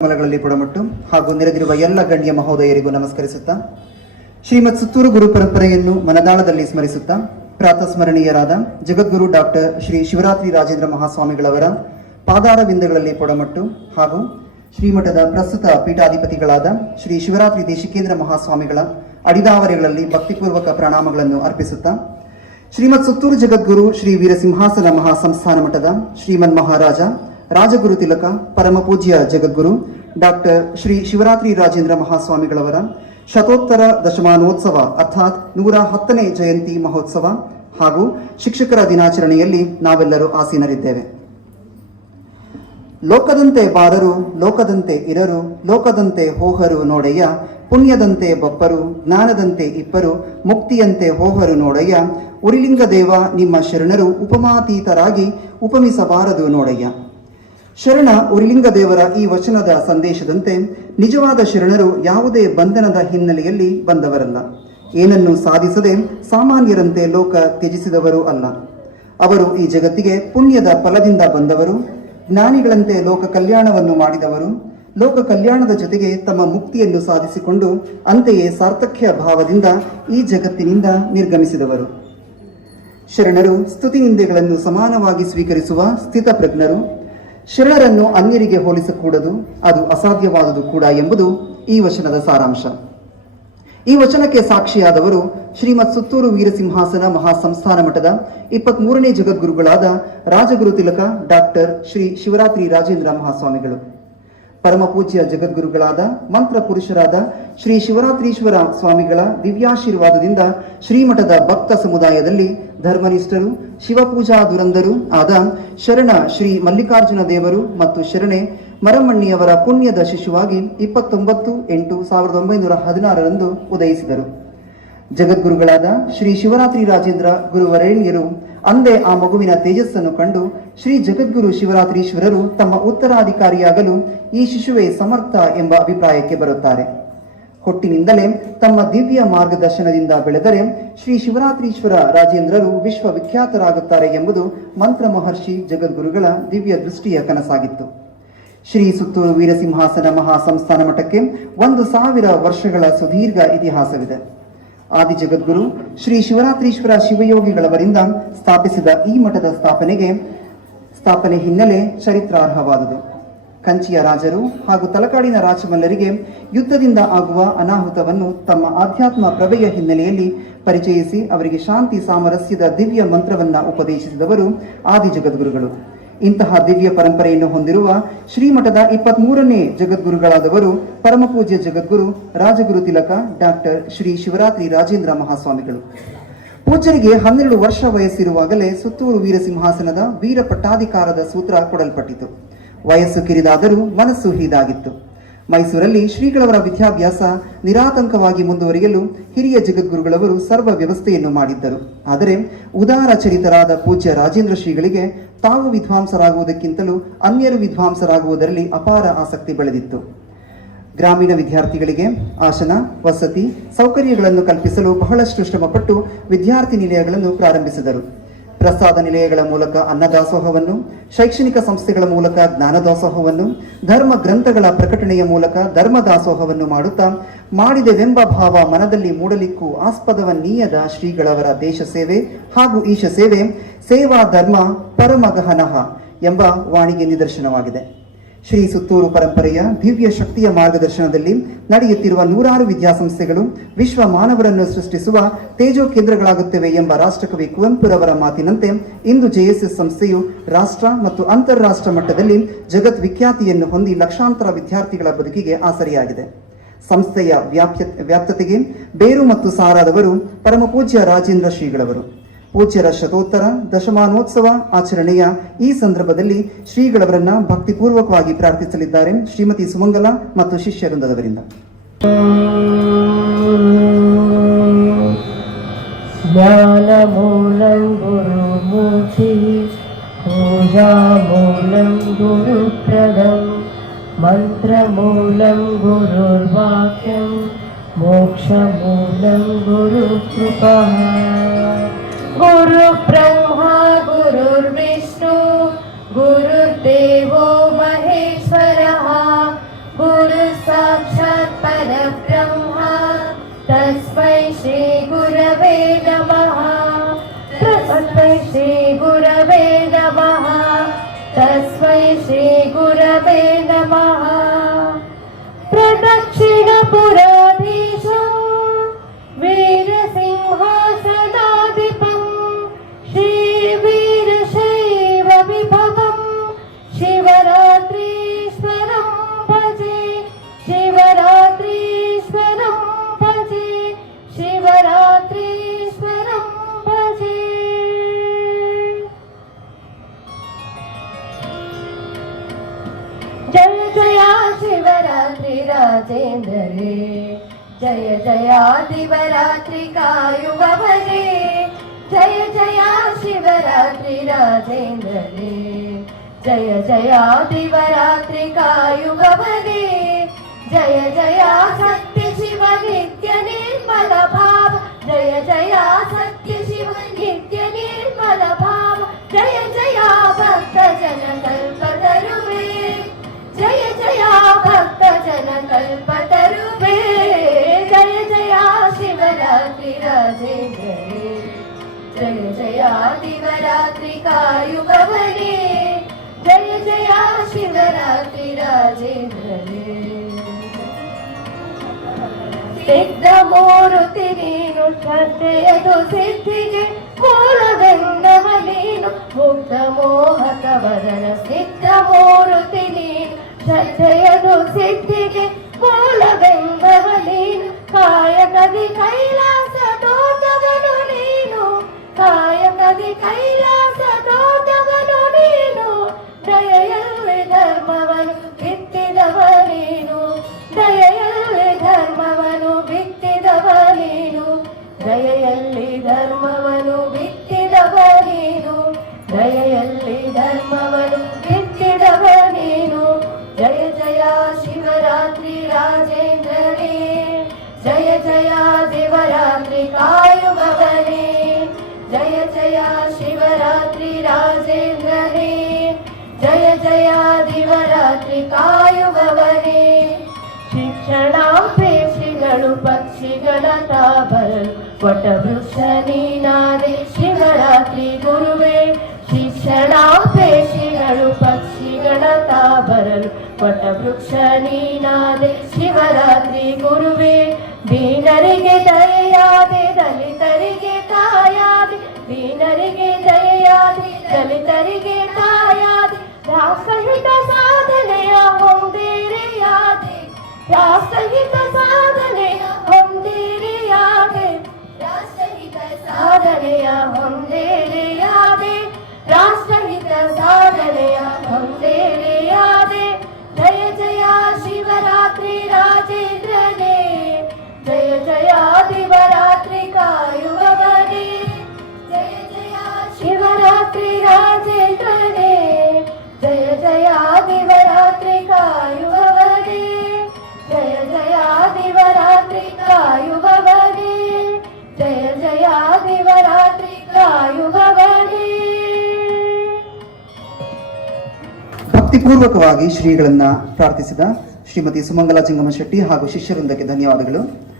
ಕಮಲಗಳಲ್ಲಿ ಬುಡಮಟ್ಟು ಹಾಗೂ ನೆರೆದಿರುವ ಎಲ್ಲ ಗಣ್ಯ ಮಹೋದಯರಿಗೂ ನಮಸ್ಕರಿಸುತ್ತಾ, ಶ್ರೀಮತ್ ಸುತ್ತೂರು ಗುರು ಪರಂಪರೆಯನ್ನು ಮನದಾಳದಲ್ಲಿ ಸ್ಮರಿಸುತ್ತಾ ಪ್ರಾತಸ್ಮರಣೀಯರಾದ ಜಗದ್ಗುರು ಡಾಕ್ಟರ್ ಶ್ರೀ ಶಿವರಾತ್ರಿ ರಾಜೇಂದ್ರ ಮಹಾಸ್ವಾಮಿಗಳವರ ಪಾದಾರ ಬಿಂದುಗಳಲ್ಲಿ ಪೊಡಮಟ್ಟು ಹಾಗೂ ಶ್ರೀಮಠದ ಪ್ರಸ್ತುತ ಪೀಠಾಧಿಪತಿಗಳಾದ ಶ್ರೀ ಶಿವರಾತ್ರಿ ದೇಶಿಕೇಂದ್ರ ಮಹಾಸ್ವಾಮಿಗಳ ಅಡಿದಾವರೆಗಳಲ್ಲಿ ಭಕ್ತಿಪೂರ್ವಕ ಪ್ರಣಾಮಗಳನ್ನು ಅರ್ಪಿಸುತ್ತಾ, ಶ್ರೀಮತ್ ಸುತ್ತೂರು ಜಗದ್ಗುರು ಶ್ರೀ ವೀರಸಿಂಹಾಸನ ಮಹಾಸಂಸ್ಥಾನ ಮಠದ ಶ್ರೀಮನ್ ಮಹಾರಾಜ ರಾಜಗುರು ತಿಲಕ, ಪರಮ ಪೂಜ್ಯ ಜಗದ್ಗುರು, ಡಾಕ್ಟರ್ ಶ್ರೀ ಶಿವರಾತ್ರಿ ರಾಜೇಂದ್ರ ಮಹಾಸ್ವಾಮಿಗಳವರ ಶತೋತ್ತರ ದಶಮಾನೋತ್ಸವ, ಅರ್ಥಾತ್ ನೂರ ಹತ್ತನೇ ಜಯಂತಿ ಮಹೋತ್ಸವ ಹಾಗೂ ಶಿಕ್ಷಕರ ದಿನಾಚರಣೆಯಲ್ಲಿ ನಾವೆಲ್ಲರೂ ಆಸೀನರಿದ್ದೇವೆ. ಲೋಕದಂತೆ ಬಾರರು, ಲೋಕದಂತೆ ಇರರು, ಲೋಕದಂತೆ ಹೋಹರು ನೋಡಯ್ಯ, ಪುಣ್ಯದಂತೆ ಬಪ್ಪರು ಜ್ಞಾನದಂತೆ ಇಪ್ಪರು ಮುಕ್ತಿಯಂತೆ ಹೋಹರು ನೋಡಯ್ಯ ಉರಿಲಿಂಗ ದೇವ ನಿಮ್ಮ ಶರಣರು ಉಪಮಾತೀತರಾಗಿ ಉಪಮಿಸಬಾರದು ನೋಡಯ್ಯ. ಶರಣ ಉರ್ಲಿಂಗ ದೇವರ ಈ ವಚನದ ಸಂದೇಶದಂತೆ ನಿಜವಾದ ಶರಣರು ಯಾವುದೇ ಬಂಧನದ ಹಿನ್ನೆಲೆಯಲ್ಲಿ ಬಂದವರಲ್ಲ. ಏನನ್ನು ಸಾಧಿಸದೆ ಸಾಮಾನ್ಯರಂತೆ ಲೋಕ ತ್ಯಜಿಸಿದವರು ಅಲ್ಲ. ಅವರು ಈ ಜಗತ್ತಿಗೆ ಪುಣ್ಯದ ಫಲದಿಂದ ಬಂದವರು, ಜ್ಞಾನಿಗಳಂತೆ ಲೋಕ ಕಲ್ಯಾಣವನ್ನು ಮಾಡಿದವರು, ಲೋಕ ಕಲ್ಯಾಣದ ಜೊತೆಗೆ ತಮ್ಮ ಮುಕ್ತಿಯನ್ನು ಸಾಧಿಸಿಕೊಂಡು ಅಂತೆಯೇ ಸಾರ್ಥಕ್ಯ ಭಾವದಿಂದ ಈ ಜಗತ್ತಿನಿಂದ ನಿರ್ಗಮಿಸಿದವರು. ಶರಣರು ಸ್ತುತಿ ನಿಂದೆಗಳನ್ನು ಸಮಾನವಾಗಿ ಸ್ವೀಕರಿಸುವ ಸ್ಥಿತಪ್ರಜ್ಞರು ಶರಣರನ್ನು ಅನ್ಯರಿಗೆ ಹೋಲಿಸಕೂಡದು, ಅದು ಅಸಾಧ್ಯವಾದುದು ಕೂಡ ಎಂಬುದು ಈ ವಚನದ ಸಾರಾಂಶ. ಈ ವಚನಕ್ಕೆ ಸಾಕ್ಷಿಯಾದವರು ಶ್ರೀಮತ್ ಸುತ್ತೂರು ವೀರಸಿಂಹಾಸನ ಮಹಾಸಂಸ್ಥಾನ ಮಠದ ಇಪ್ಪತ್ತ್ ಮೂರನೇ ಜಗದ್ಗುರುಗಳಾದ ರಾಜಗುರು ತಿಲಕ ಡಾಕ್ಟರ್ ಶ್ರೀ ಶಿವರಾತ್ರಿ ರಾಜೇಂದ್ರ ಮಹಾಸ್ವಾಮಿಗಳು. ಪರಮ ಪೂಜ್ಯ ಜಗದ್ಗುರುಗಳಾದ ಮಂತ್ರ ಪುರುಷರಾದ ಶ್ರೀ ಶಿವರಾತ್ರೀಶ್ವರ ಸ್ವಾಮಿಗಳ ದಿವ್ಯಾಶೀರ್ವಾದದಿಂದ ಶ್ರೀಮಠದ ಭಕ್ತ ಸಮುದಾಯದಲ್ಲಿ ಧರ್ಮನಿಷ್ಠರು, ಶಿವಪೂಜಾ ದುರಂದರು ಆದ ಶರಣ ಶ್ರೀ ಮಲ್ಲಿಕಾರ್ಜುನ ದೇವರು ಮತ್ತು ಶರಣೆ ಮರಮಣ್ಣಿಯವರ ಪುಣ್ಯದ ಶಿಶುವಾಗಿ ಇಪ್ಪತ್ತೊಂಬತ್ತು ಎಂಟು ಸಾವಿರದ ಒಂಬೈನೂರ ಹದಿನಾರರಂದು ಉದಯಿಸಿದರು. ಜಗದ್ಗುರುಗಳಾದ ಶ್ರೀ ಶಿವರಾತ್ರಿ ರಾಜೇಂದ್ರ ಗುರುವರೇಣ್ಯರು ಅಂದೇ ಆ ಮಗುವಿನ ತೇಜಸ್ಸನ್ನು ಕಂಡು ಶ್ರೀ ಜಗದ್ಗುರು ಶಿವರಾತ್ರೀಶ್ವರರು ತಮ್ಮ ಉತ್ತರಾಧಿಕಾರಿಯಾಗಲು ಈ ಶಿಶುವೇ ಸಮರ್ಥ ಎಂಬ ಅಭಿಪ್ರಾಯಕ್ಕೆ ಬರುತ್ತಾರೆ. ಹುಟ್ಟಿನಿಂದಲೇ ತಮ್ಮ ದಿವ್ಯ ಮಾರ್ಗದರ್ಶನದಿಂದ ಬೆಳೆದರೆ ಶ್ರೀ ಶಿವರಾತ್ರೀಶ್ವರ ರಾಜೇಂದ್ರರು ವಿಶ್ವವಿಖ್ಯಾತರಾಗುತ್ತಾರೆ ಎಂಬುದು ಮಂತ್ರ ಮಹರ್ಷಿ ಜಗದ್ಗುರುಗಳ ದಿವ್ಯ ದೃಷ್ಟಿಯ ಕನಸಾಗಿತ್ತು. ಶ್ರೀ ಸುತ್ತೂರು ವೀರಸಿಂಹಾಸನ ಮಹಾಸಂಸ್ಥಾನ ಮಠಕ್ಕೆ ಒಂದು ಸಾವಿರ ವರ್ಷಗಳ ಸುದೀರ್ಘ ಇತಿಹಾಸವಿದೆ. ಆದಿ ಜಗದ್ಗುರು ಶ್ರೀ ಶಿವರಾತ್ರೀಶ್ವರ ಶಿವಯೋಗಿಗಳವರಿಂದ ಸ್ಥಾಪಿಸಿದ ಈ ಮಠದ ಸ್ಥಾಪನೆಗೆ ಸ್ಥಾಪನೆ ಹಿನ್ನೆಲೆ ಚರಿತ್ರಾರ್ಹವಾದುದು. ಕಂಚಿಯ ರಾಜರು ಹಾಗೂ ತಲಕಾಡಿನ ರಾಜಮಲ್ಲರಿಗೆ ಯುದ್ಧದಿಂದ ಆಗುವ ಅನಾಹುತವನ್ನು ತಮ್ಮ ಆಧ್ಯಾತ್ಮ ಪ್ರಭೆಯ ಹಿನ್ನೆಲೆಯಲ್ಲಿ ಪರಿಚಯಿಸಿ ಅವರಿಗೆ ಶಾಂತಿ ಸಾಮರಸ್ಯದ ದಿವ್ಯ ಮಂತ್ರವನ್ನ ಉಪದೇಶಿಸಿದವರು ಆದಿ ಜಗದ್ಗುರುಗಳು. ಇಂತಹ ದಿವ್ಯ ಪರಂಪರೆಯನ್ನು ಹೊಂದಿರುವ ಶ್ರೀಮಠದ ಇಪ್ಪತ್ತ್ ಮೂರನೇ ಜಗದ್ಗುರುಗಳಾದವರು ಪರಮಪೂಜ್ಯ ಜಗದ್ಗುರು ರಾಜಗುರು ತಿಲಕ ಡಾಕ್ಟರ್ ಶ್ರೀ ಶಿವರಾತ್ರಿ ರಾಜೇಂದ್ರ ಮಹಾಸ್ವಾಮಿಗಳು. ಪೂಜ್ಯರಿಗೆ ಹನ್ನೆರಡು ವರ್ಷ ವಯಸ್ಸಿರುವಾಗಲೇ ಸುತ್ತೂರು ವೀರಸಿಂಹಾಸನದ ವೀರ ಪಟ್ಟಾಧಿಕಾರದ ಸೂತ್ರ ಕೊಡಲ್ಪಟ್ಟಿತು. ವಯಸ್ಸು ಕಿರಿದಾದರೂ ಮನಸ್ಸು ಹೀದಾಗಿತ್ತು. ಮೈಸೂರಲ್ಲಿ ಶ್ರೀಗಳವರ ವಿದ್ಯಾಭ್ಯಾಸ ನಿರಾತಂಕವಾಗಿ ಮುಂದುವರಿಯಲು ಹಿರಿಯ ಜಗದ್ಗುರುಗಳವರು ಸರ್ವ ವ್ಯವಸ್ಥೆಯನ್ನು ಮಾಡಿದ್ದರು. ಆದರೆ ಉದಾರ ಚರಿತರಾದ ಪೂಜ್ಯ ರಾಜೇಂದ್ರ ಶ್ರೀಗಳಿಗೆ ತಾವು ವಿದ್ವಾಂಸರಾಗುವುದಕ್ಕಿಂತಲೂ ಅನ್ಯರು ವಿದ್ವಾಂಸರಾಗುವುದರಲ್ಲಿ ಅಪಾರ ಆಸಕ್ತಿ ಬೆಳೆದಿತ್ತು. ಗ್ರಾಮೀಣ ವಿದ್ಯಾರ್ಥಿಗಳಿಗೆ ಆಸನ, ವಸತಿ, ಸೌಕರ್ಯಗಳನ್ನು ಕಲ್ಪಿಸಲು ಬಹಳಷ್ಟು ಶ್ರಮಪಟ್ಟು ವಿದ್ಯಾರ್ಥಿ ನಿಲಯಗಳನ್ನು ಪ್ರಾರಂಭಿಸಿದರು. ಪ್ರಸಾದ ನಿಲಯಗಳ ಮೂಲಕ ಅನ್ನದಾಸೋಹವನ್ನು, ಶೈಕ್ಷಣಿಕ ಸಂಸ್ಥೆಗಳ ಮೂಲಕ ಜ್ಞಾನದಾಸೋಹವನ್ನು, ಧರ್ಮ ಗ್ರಂಥಗಳ ಪ್ರಕಟಣೆಯ ಮೂಲಕ ಧರ್ಮದಾಸೋಹವನ್ನು ಮಾಡುತ್ತಾ, ಮಾಡಿದೆವೆಂಬ ಭಾವ ಮನದಲ್ಲಿ ಮೂಡಲಿಕ್ಕೂ ಆಸ್ಪದವನೀಯದ ಶ್ರೀಗಳವರ ದೇಶ ಸೇವೆ ಹಾಗೂ ಈಶ ಸೇವೆ ಸೇವಾ ಧರ್ಮ ಪರಮಗಹನಹ ಎಂಬ ವಾಣಿಗೆ ನಿದರ್ಶನವಾಗಿದೆ. ಶ್ರೀ ಸುತ್ತೂರು ಪರಂಪರೆಯ ದಿವ್ಯ ಶಕ್ತಿಯ ಮಾರ್ಗದರ್ಶನದಲ್ಲಿ ನಡೆಯುತ್ತಿರುವ ನೂರಾರು ವಿದ್ಯಾಸಂಸ್ಥೆಗಳು ವಿಶ್ವ ಮಾನವರನ್ನು ಸೃಷ್ಟಿಸುವ ತೇಜೋ ಕೇಂದ್ರಗಳಾಗುತ್ತವೆ ಎಂಬ ರಾಷ್ಟ್ರಕವಿ ಕುವೆಂಪುರವರ ಮಾತಿನಂತೆ ಇಂದು ಜೆಎಸ್ಎಸ್ ಸಂಸ್ಥೆಯು ರಾಷ್ಟ್ರ ಮತ್ತು ಅಂತಾರಾಷ್ಟ್ರ ಮಟ್ಟದಲ್ಲಿ ಜಗತ್ ವಿಖ್ಯಾತಿಯನ್ನು ಹೊಂದಿ ಲಕ್ಷಾಂತರ ವಿದ್ಯಾರ್ಥಿಗಳ ಬದುಕಿಗೆ ಆಸರಿಯಾಗಿದೆ. ಸಂಸ್ಥೆಯ ವ್ಯಾಪ್ಯ ವ್ಯಾಪ್ತತೆಗೆ ಬೇರು ಮತ್ತು ಸಾರಾದವರು ಪರಮಪೂಜ್ಯ ರಾಜೇಂದ್ರ ಶ್ರೀಗಳವರು. ಪೂಜ್ಯರ ಶತೋತ್ತರ, ದಶಮಾನೋತ್ಸವ ಆಚರಣೆಯ ಈ ಸಂದರ್ಭದಲ್ಲಿ ಶ್ರೀಗಳವರನ್ನ ಭಕ್ತಿಪೂರ್ವಕವಾಗಿ ಪ್ರಾರ್ಥಿಸಲಿದ್ದಾರೆ ಶ್ರೀಮತಿ ಸುಮಂಗಲ ಮತ್ತು ಶಿಷ್ಯ ವೃಂದದವರಿಂದ ಮಂತ್ರಮೂಲಂ ಗುರುರ್ವಾಕ್ಯಂ ಮೋಕ್ಷಮೂಲಂ ಗುರು ಕೃಪಾ गुरुकृपः गुरुब्रह्मा गुरुर्विष्णु गुरुर्देवो महेश्वरः, गुरु साक्षात् परब्रह्म, तस्मै नमः, तस्मै श्रीगुरवे नमः, तस्मै श्रीगुरवे नमः। प्रदक्षिणपुराधीशम् శివరాత్రీశ్వరం భజే శివరాత్రీశ్వరం భజే జయ జయా శివరాత్రి రాజేంద్రే జయ జయా శివరాత్రి కాయువ భజే జయ జయా శివరాత్రి రాజేంద్రే జయ జయా శివరాత్రి కాయువ భజే जय जया सत्य शिव नित्य निर्मल भाव जय जया सत्य शिव नित्य निर्मल भाव जय जया भक्त जन कल्पतरुवे जय जया भक्त जन कल्पतरुवे जय जया शिवरात्रि राजेन्द्र रे जय जया दिवरात्रि कायुगवने जय जया शिवरात्रि राजेन्द्र रे ಸಿದ್ಧ ಮೂರುತಿ ನೀನು ಶ್ರದ್ಧೆಯದು ಸಿದ್ಧಿಗೆ ಮೂಲವೆಂದವ ನೀನು ಮುಗ್ಧ ಮೋಹಕ ವದನ ಸಿದ್ಧ ಮೂರುತಿ ನೀನು ಶ್ರದ್ಧೆಯದು ಸಿದ್ಧಿಗೆ ಮೂಲವೆಂದವ ನೀನು ಕಾಯಕದಿ ಕೈಲಾಸ ದೋತವನು ನೀನು ಕಾಯಕದಿ ಕೈಲಾಸ ದೋತವನು ನೀನು ದಯೆಯಲ್ಲಿ ದಯೆಯಲ್ಲಿ ಧರ್ಮವನ್ನು ಬಿತ್ತಿದವ ನೀನು. ಜಯ ಜಯ ಶಿವರಾತ್ರಿ ರಾಜೇಂದ್ರನೇ. ಜಯ ಜಯ ಶಿವರಾತ್ರಿ ಕಾಯುವವನೇ. ಜಯ ಜಯ ಶಿವರಾತ್ರಿ ರಾಜೇಂದ್ರನೇ. ಜಯ ಜಯ ದಿವರಾತ್ರಿ ಕಾಯುವವನೇ. ಶಿಕ್ಷಣಾಪೇಕ್ಷಿಗಳು ಪಕ್ಷಿಗಳ ತಾಬರು ವಟವೃಕ್ಷ ನೀನಾದೆ ಶಿವರಾತ್ರಿ ಗುರುವೇ. ಶಿಕ್ಷಣಾಪೇಕ್ಷಿಗಳು ಪಕ್ಷಿಗಳ ತಾಬರಲು ವಟವೃಕ್ಷ ನೀನಾದೆ ಶಿವರಾತ್ರಿ ಗುರುವೇ ದೀನರಿಗೆ ದಯೆಯಾದೆ ದಲಿತರಿಗೆ ತಾಯಾದೆ ದೀನರಿಗೆ ದಯೆಯಾದೆ ದಲಿತರಿಗೆ ತಾಯಾದೆ ರಾಷ್ಟ್ರಹಿತ ಸಾಧನೆಯ ಹೊಂದೇರೆಯಾದೆ ರಾಷ್ಟ್ರಹಿತ ಸಾಧನೆಯ ಹೊಂದೇರೆಯಾದೆ ರಾಷ್ಟ್ರಹಿತ ಸಾಧನೆಯ ಹೊಂದೇರೆಯಾದೆ ಭಕ್ತಿಪೂರ್ವಕವಾಗಿ ಶ್ರೀಗಳನ್ನ ಪ್ರಾರ್ಥಿಸಿದ ಶ್ರೀಮತಿ ಸುಮಂಗಲ ಜಂಗಮ ಶೆಟ್ಟಿ ಹಾಗೂ ಶಿಷ್ಯವೃಂದಕ್ಕೆ ಧನ್ಯವಾದಗಳು.